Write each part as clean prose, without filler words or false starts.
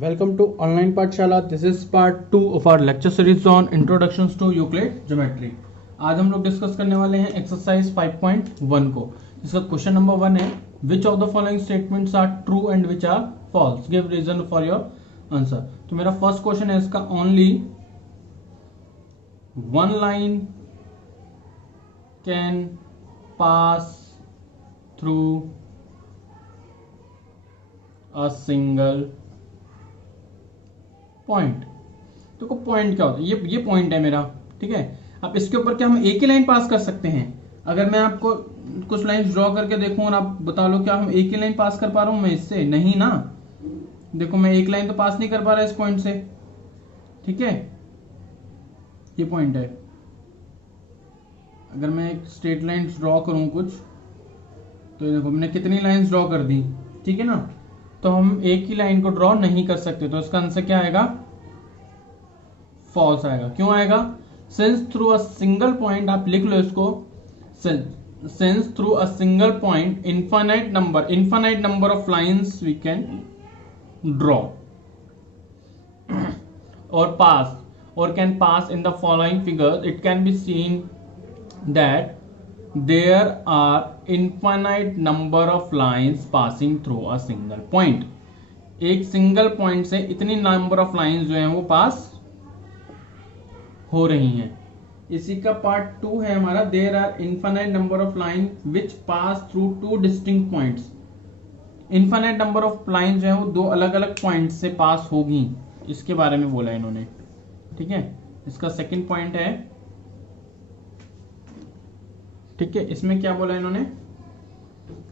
Welcome to online पाठशाला. This is part 2 of our lecture series on introductions to Euclid geometry. आज हम लोग discuss करने वाले हैं एक्सरसाइज 5.1 को, जिसका क्वेश्चन नंबर 1 है which of the following statements are true and which are false, give reason for your answer. तो मेरा फर्स्ट क्वेश्चन है इसका, only one line can pass through a single point. तो पॉइंट क्या होता है, ये पॉइंट है मेरा, ठीक है. अब इसके ऊपर क्या हम एक ही लाइन पास कर सकते हैं? अगर मैं आपको कुछ लाइन ड्रॉ करके देखूं और आप बता लो क्या हम एक ही लाइन पास कर पा रहा हूं मैं इससे? नहीं ना. देखो मैं एक लाइन तो पास नहीं कर पा रहा इस पॉइंट से, ठीक है. ये पॉइंट है. अगर मैं एक स्ट्रेट लाइन ड्रॉ करूं कुछ, तो देखो मैंने कितनी लाइंस ड्रॉ कर दी, ठीक है ना. तो हम एक ही लाइन को ड्रॉ नहीं कर सकते, तो इसका आंसर क्या आएगा? फॉल्स आएगा. क्यों आएगा? Since through a single point, आप लिख लो इसको, since through a single point infinite number of lines we can draw or can pass in the following figures. It can be seen that there are infinite number of lines passing through a single point. एक single point से इतनी number of lines जो हैं वो पास हो रही हैं. इसी का पार्ट 2 है हमारा, there are infinite number of line which pass through two distinct points. Infinite number of line जो है वो दो अलग अलग पॉइंट से पास होगी, इसके बारे में बोला इन्होंने, ठीक है. इसका सेकंड पॉइंट है, ठीक है. इसमें क्या बोला इन्होंने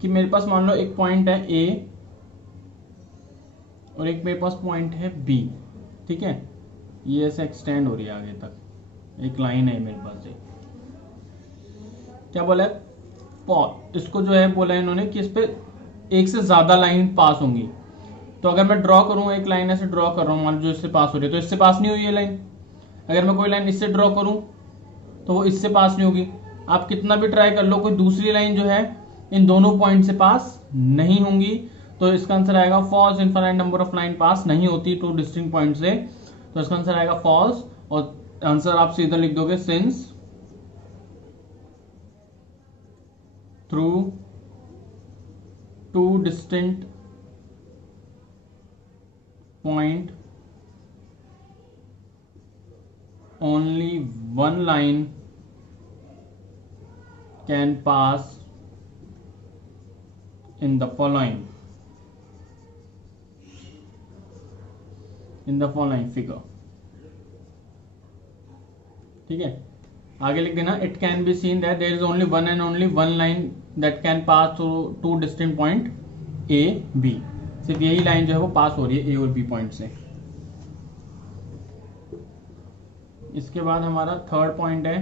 कि मेरे पास मान लो एक पॉइंट है ए और एक मेरे पास पॉइंट है बी, ठीक है. ये ऐसे एक्सटेंड हो रही है आगे तक, एक लाइन है मेरे पास. क्या बोला है? इसको जो है बोला इन्होंने कि इस पे एक से ज्यादा लाइन पास होंगी. तो अगर मैं ड्रॉ करूं, एक लाइन ऐसे ड्रॉ कर रहा हूं, मान लो जो इससे पास हो रही है, तो इससे पास नहीं हुई ये लाइन. अगर मैं कोई लाइन इससे ड्रॉ करूं तो वो इससे पास नहीं होगी. आप कितना भी ट्राई कर लो, कोई दूसरी लाइन जो है इन दोनों पॉइंट से पास नहीं होंगी. तो इसका आंसर आएगा false. Infinite number of line pass नहीं होती टू डिस्टिंक्ट पॉइंट से, तो इसका आंसर आएगा फॉल्स. और आंसर आप सीधा लिख दोगे since through two distinct point only one line can pass in the following figure, ठीक है. आगे लिख देना, it can be seen that there is only one and only one line that can pass through two distinct point A B. सिर्फ यही line जो है वो पास हो रही है ए और बी पॉइंट से. इसके बाद हमारा थर्ड पॉइंट है,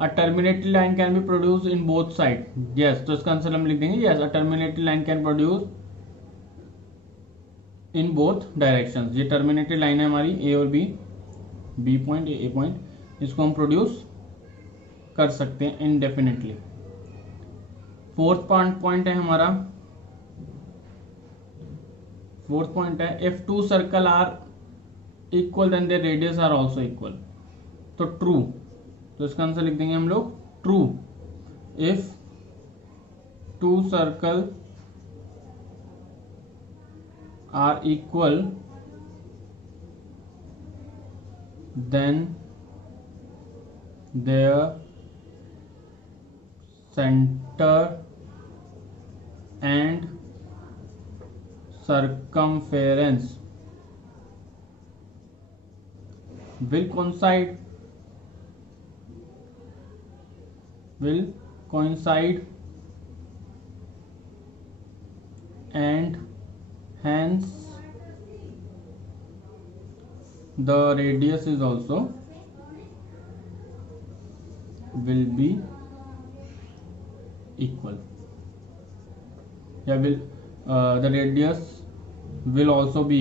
a terminated line can be produce in both side. Yes, तो इसका आंसर हम लिख देंगे yes, a terminated line can produce in both directions. ये टर्मिनेटेड लाइन है हमारी ए और बी पॉइंट ए पॉइंट, इसको हम प्रोड्यूस कर सकते हैं इनडेफिनेटली. फोर्थ पॉइंट है हमारा, फोर्थ पॉइंट है if two circle are equal then their radius are also equal. तो ट्रू, तो इसका आंसर लिख देंगे हम लोग true. If two circle are equal then their center and circumference will coincide and hence the radius is also will be equal. Yeah, the radius will also be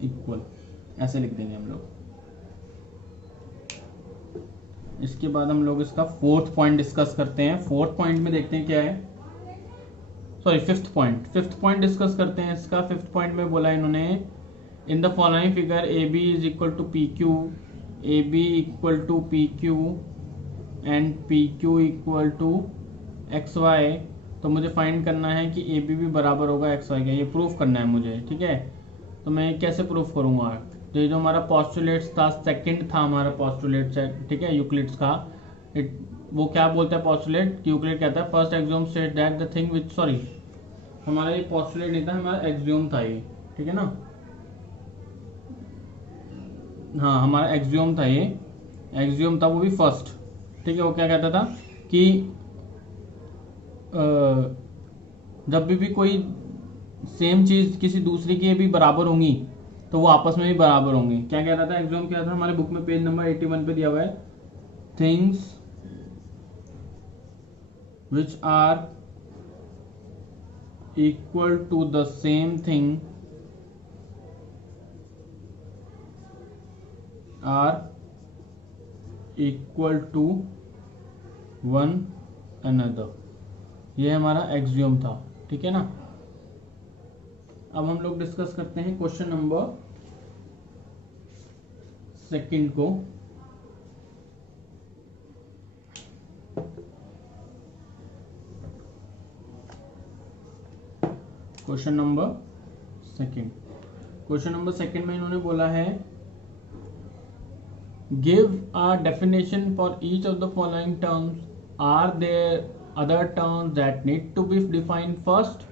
equal, ऐसे लिख देंगे हम लोग. इसके बाद हम लोग इसका फोर्थ पॉइंट डिस्कस करते हैं. फोर्थ पॉइंट में देखते हैं क्या है. सॉरी फिफ्थ पॉइंट डिस्कस करते हैं इसका। फिफ्थ पॉइंट में बोला इन्होंने, in the following figure A B is equal to P Q, A B equal to P Q and P Q equal to X Y. तो मुझे फाइंड करना है कि ए बी भी बराबर होगा एक्स वाई का, ये प्रूफ करना है मुझे, ठीक है। तो मैं कैसे प्रूफ करूंगा? तो ये जो हमारा पॉस्टुलेट्स था, सेकंड था हमारा पॉस्टुलेट, ठीक है, यूक्लिड्स का। वो क्या बोलता है पॉस्टुलेट? यूक्लिड कहता है first axiom state that the thing which, sorry हमारा ये पॉस्टुलेट नहीं था, हमारा एक्सियोम था ये, ठीक है ना। हाँ हमारा एक्सियोम था ये, एक्सियोम था वो भी फर्स्ट, ठीक है। वो क्या कहता था कि जब भी कोई सेम चीज किसी दूसरी की भी बराबर होंगी तो वो आपस में भी बराबर होंगी। क्या कह रहा था एक्सियोम? क्या था हमारे बुक में पेज नंबर 81 पे दिया हुआ है, things which are equal to the same thing are equal to one another। ये हमारा एक्सियोम था, ठीक है ना। अब हम लोग डिस्कस करते हैं क्वेश्चन नंबर सेकंड को। क्वेश्चन नंबर सेकंड में इन्होंने बोला है, give a definition for each of the following terms, are there other terms that need to be defined first,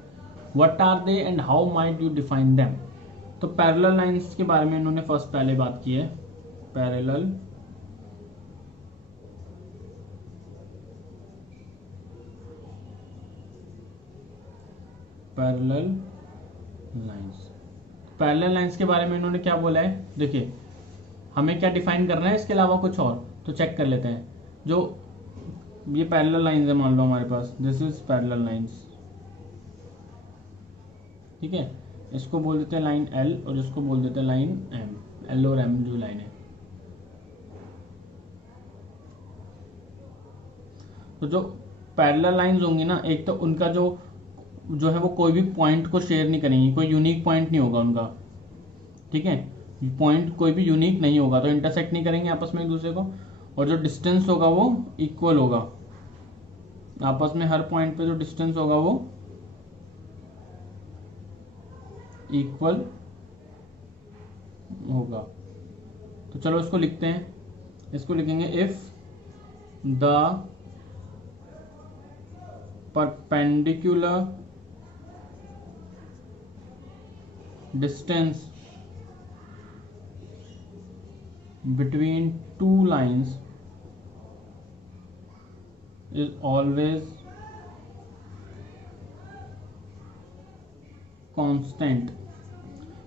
what are they and how might you define them. तो parallel lines के बारे में इन्होंने first पहले बात की है, parallel lines के बारे में इन्होंने क्या बोला है? देखिए हमें क्या डिफाइन करना है इसके अलावा कुछ और, तो चेक कर लेते हैं। जो ये पैरेलल लाइंस है, मान लो हमारे पास दिस इज पैरेलल लाइंस, ठीक है। इसको बोल देते हैं लाइन एल और इसको बोल देते हैं लाइन एम, एल और एम जो लाइन है। तो जो पैरेलल लाइंस होंगी ना, एक तो उनका जो है वो कोई भी पॉइंट को शेयर नहीं करेंगी, कोई यूनिक पॉइंट नहीं होगा उनका, ठीक है। पॉइंट कोई भी यूनिक नहीं होगा, तो इंटरसेक्ट नहीं करेंगे आपस में एक दूसरे को। और जो डिस्टेंस होगा वो इक्वल होगा, आपस में हर पॉइंट पे जो डिस्टेंस होगा वो इक्वल होगा। तो चलो इसको लिखते हैं, इसको लिखेंगे if the perpendicular distance between two lines is always constant,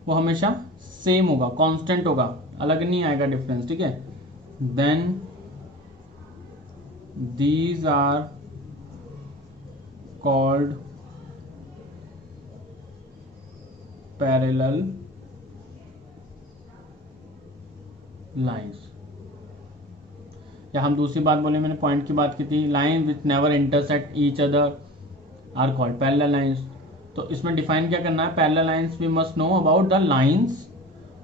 वो हमेशा सेम होगा, कांस्टेंट होगा, अलग नहीं आएगा डिफरेंस, ठीक है। Then these are called parallel lines. या हम दूसरी बात बोले, मैंने पॉइंट की बात की थी, line which never intersect each other are called parallel lines. तो इसमें डिफाइन क्या करना है? Parallel lines we must know about the lines,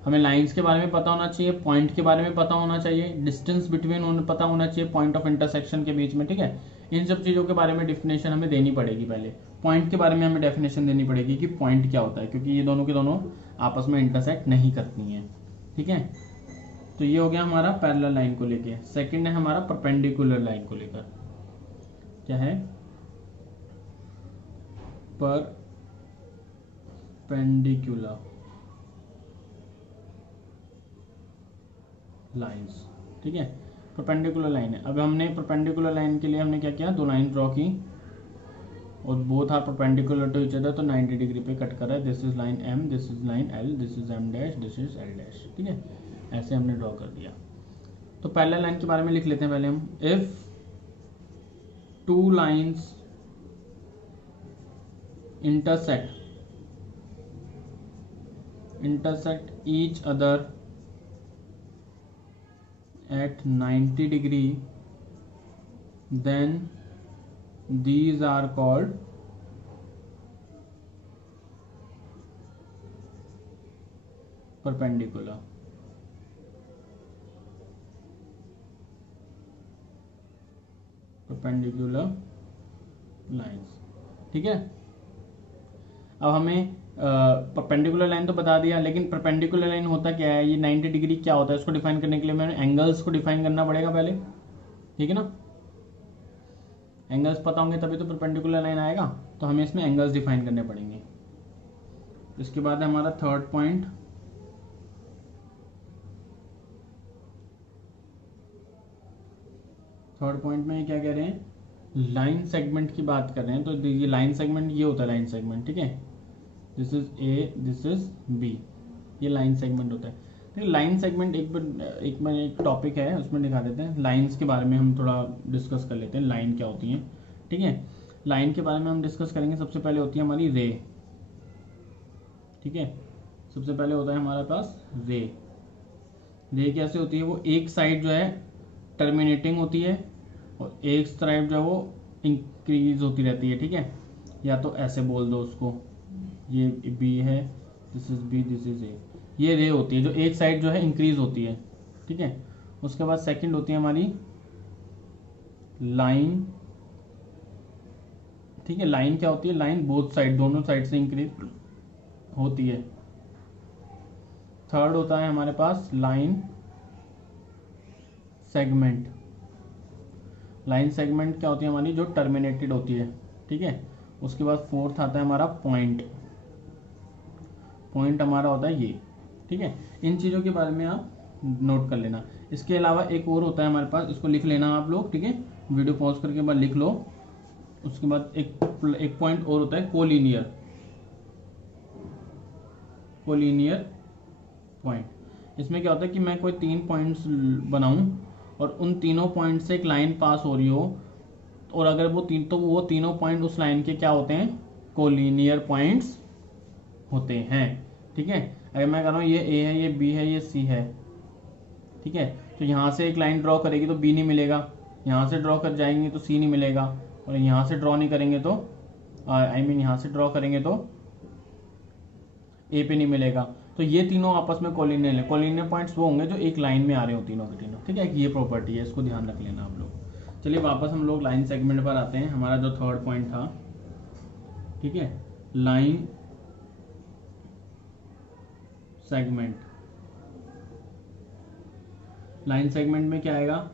हमें लाइंस के बारे में पता होना चाहिए, पॉइंट के बारे में पता होना चाहिए, डिस्टेंस बिटवीन उन्हें पता होना चाहिए, पॉइंट ऑफ इंटरसेक्शन के बीच में, ठीक है। इन सब चीज़ों के बारे में डेफिनेशन हमें देनी पड़ेगी। पहले पॉइंट के बारे में हमें डेफिनेशन देनी पड़ेगी कि पॉइंट क्या होता है, क्योंकि ये दोनों के दोनों आपस में इंटरसेक्ट नहीं करती हैं, ठीक है। तो ये हो गया हमारा पैरेलल लाइन को लेके। सेकंड है हमारा परपेंडिकुलर लाइन को लेकर, क्या है? परपेंडिकुलर लाइंस, ठीक है। परपेंडिकुलर लाइन है। अब हमने परपेंडिकुलर लाइन के लिए हमने क्या किया? दो लाइन ड्रॉ की और both are perpendicular to each other, तो 90 डिग्री पे कट कर रहा है। This is line M, this is line L, this is M dash, this is L dash, ठीक है। ऐसे हमने ड्रॉ कर दिया। तो पैरेलल लाइन के बारे में लिख लेते हैं पहले हम। If two lines intersect each other at 90 degree, then these are called perpendicular, perpendicular lines. ठीक है, अब हमें परपेंडिकुलर लाइन तो बता दिया, लेकिन परपेंडिकुलर लाइन होता क्या है, ये 90 डिग्री क्या होता है, इसको डिफाइन करने के लिए मैंने एंगल्स को डिफाइन करना पड़ेगा पहले। ठीक है ना, एंगल्स पता होंगे तभी तो परपेंडिकुलर लाइन आएगा, तो हमें इसमें एंगल्स डिफाइन करने पड़ेंगे। इसके बाद है हमारा थर्ड पॉइंट, थर्ड पॉइंट में क्या कह रहे हैं, लाइन सेगमेंट की बात कर रहे हैं। तो ये लाइन सेगमेंट ये होता है लाइन सेगमेंट। ठीक है, this is A, this is B, ये लाइन सेगमेंट होता है। ठीक है, लाइन सेगमेंट एक टॉपिक है, उसमें दिखा देते हैं। लाइंस के बारे में हम थोड़ा डिस्कस कर लेते हैं, लाइन क्या होती है। ठीक है, लाइन के बारे में हम डिस्कस करेंगे। सबसे पहले होती है हमारी रे। ठीक है, सबसे पहले होता है हमारे पास रे। रे कैसे होती है, वो एक साइड जो है टर्मिनेटिंग होती है और एक साइड जो है वो इंक्रीज होती रहती है। ठीक है, या तो ऐसे बोल दो उसको, ये बी है, this is B, this is A, ये रे होती है जो एक साइड जो है इंक्रीज होती है। ठीक है, उसके बाद सेकंड होती है हमारी लाइन। ठीक है, लाइन क्या होती है, लाइन बोथ साइड, दोनों साइड से इंक्रीज होती है। थर्ड होता है हमारे पास लाइन सेगमेंट। लाइन सेगमेंट क्या होती है हमारी, जो टर्मिनेटेड होती है। ठीक है, उसके बाद फोर्थ आता है हमारा पॉइंट। पॉइंट हमारा होता है ये। ठीक है, इन चीज़ों के बारे में आप नोट कर लेना। इसके अलावा एक और होता है हमारे पास, इसको लिख लेना आप लोग। ठीक है, वीडियो पॉज करके बाद लिख लो। उसके बाद एक पॉइंट और होता है कोलिनियर, कोलिनियर पॉइंट। इसमें क्या होता है कि मैं कोई 3 पॉइंट्स बनाऊं और उन तीनों पॉइंट से एक लाइन पास हो रही हो, और अगर वो तीनों पॉइंट उस लाइन के क्या होते हैं, कोलिनियर पॉइंट्स होते हैं। ठीक है, अगर मैं कह रहा हूँ ये ए है, ये बी है, ये सी है। ठीक है, तो यहाँ से एक लाइन ड्रॉ करेगी तो बी नहीं मिलेगा, यहाँ से ड्रॉ कर जाएंगे तो सी नहीं मिलेगा, और यहाँ से ड्रॉ नहीं करेंगे तो यहाँ से ड्रॉ करेंगे तो ए पे नहीं मिलेगा। तो ये तीनों आपस में कोलिनियर है। कोलिनियर पॉइंट्स वो होंगे जो एक लाइन में आ रहे हो तीनों के तीनों। ठीक है, ये प्रॉपर्टी है, इसको ध्यान रख लेना आप लोग। चलिए वापस हम लोग लाइन सेगमेंट पर आते हैं, हमारा जो थर्ड पॉइंट था। ठीक है, लाइन सेगमेंट। लाइन सेगमेंट में क्या आएगा,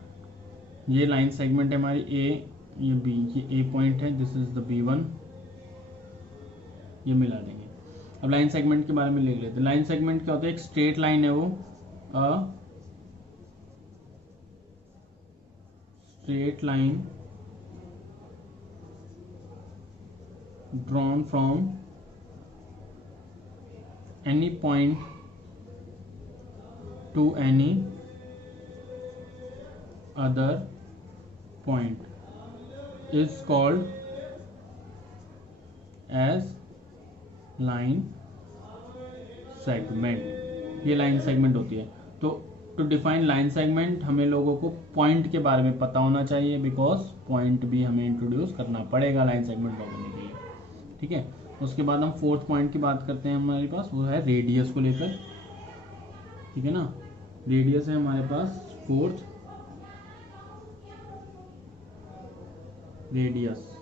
ये लाइन सेगमेंट है हमारी ए, ये बी, ये ए पॉइंट है, दिस इज द B1, ये मिला देंगे। अब लाइन सेगमेंट के बारे में लिख लेते हैं। लाइन सेगमेंट क्या होता है, एक स्ट्रेट लाइन है वो, straight line drawn from any point to any other point is called as line segment. ये लाइन सेगमेंट होती है। तो टू डिफाइन लाइन सेगमेंट हमें लोगों को पॉइंट के बारे में पता होना चाहिए, बिकॉज पॉइंट भी हमें इंट्रोड्यूस करना पड़ेगा लाइन सेगमेंट ड्रॉ करने के लिए। ठीक है, उसके बाद हम फोर्थ पॉइंट की बात करते हैं हमारे पास, वो है रेडियस को लेकर। ठीक है ना, रेडियस है हमारे पास fourth, radius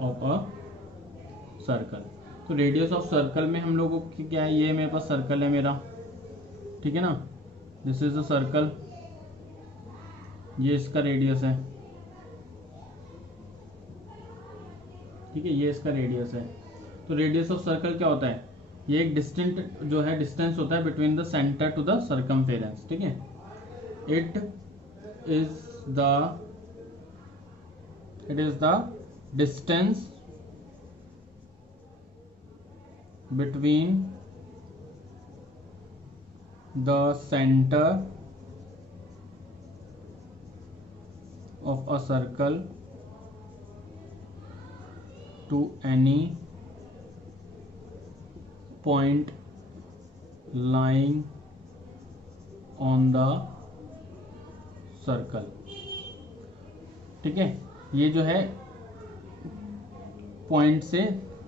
of a circle. तो रेडियस ऑफ सर्कल में हम लोगों की क्या है, ये मेरे पास सर्कल है मेरा। ठीक है ना, दिस इज अ सर्कल, ये इसका रेडियस है। ठीक है, ये इसका रेडियस है। तो रेडियस ऑफ सर्कल क्या होता है, ये एक डिस्टेंट जो है, डिस्टेंस होता है between the center to the circumference. ठीक है, it is the distance between the center of a circle to any point lying on the circle। ठीक है, ये जो है पॉइंट से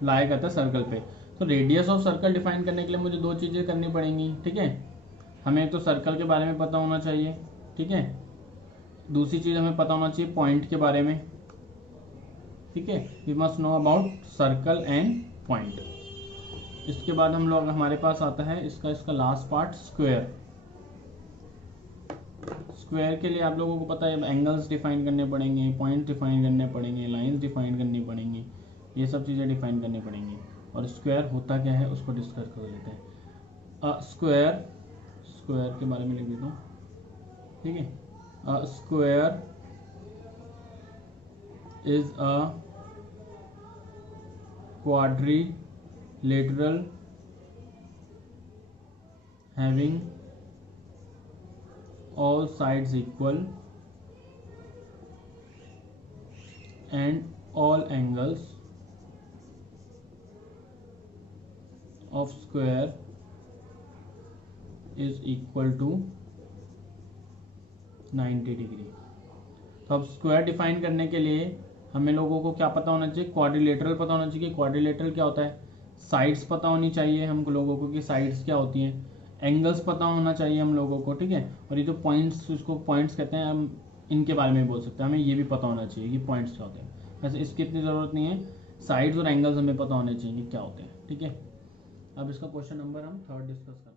लाया करता है सर्कल पे। तो रेडियस ऑफ सर्कल डिफाइन करने के लिए मुझे दो चीज़ें करनी पड़ेंगी, ठीक है। हमें तो सर्कल के बारे में पता होना चाहिए, ठीक है। दूसरी चीज़ हमें पता होना चाहिए पॉइंट के बारे में, ठीक है। We must know about circle and point. इसके बाद हम लोग हमारे पास आता है इसका लास्ट पार्ट स्क्वायर। स्क्वायर के लिए आप लोगों को पता है एंगल्स डिफाइन करने पड़ेंगे, पॉइंट डिफाइन करने पड़ेंगे, लाइंस डिफाइन करनी पड़ेंगी, ये सब चीज़ें डिफाइन करनी पड़ेंगी। और स्क्वायर होता क्या है उसको डिस्कस कर लेते हैं। स्क्वायर, स्क्वायर के बारे में लिख देता हूँ, ठीक है। Square is a quadrilateral having all sides equal and all angles of square is equal to 90 degree. तो अब स्क्वायर डिफाइन करने के लिए हमें लोगों को क्या पता होना चाहिए, क्वाड्रिलेटरल पता होना चाहिए। क्वाड्रिलेटरल क्या होता है, साइड्स पता होनी चाहिए हम लोगों को कि साइड्स क्या होती हैं, एंगल्स पता होना चाहिए हम लोगों को, ठीक है। और ये जो पॉइंट्स, इसको पॉइंट्स कहते हैं, हम इनके बारे में बोल सकते हैं। हमें ये भी पता होना चाहिए कि पॉइंट्स क्या होते हैं। वैसे इसकी इतनी ज़रूरत नहीं है, साइड्स और एंगल्स हमें पता होने चाहिए कि क्या होते हैं, ठीक है। अब इसका क्वेश्चन नंबर हम 3 डिस्कस करें।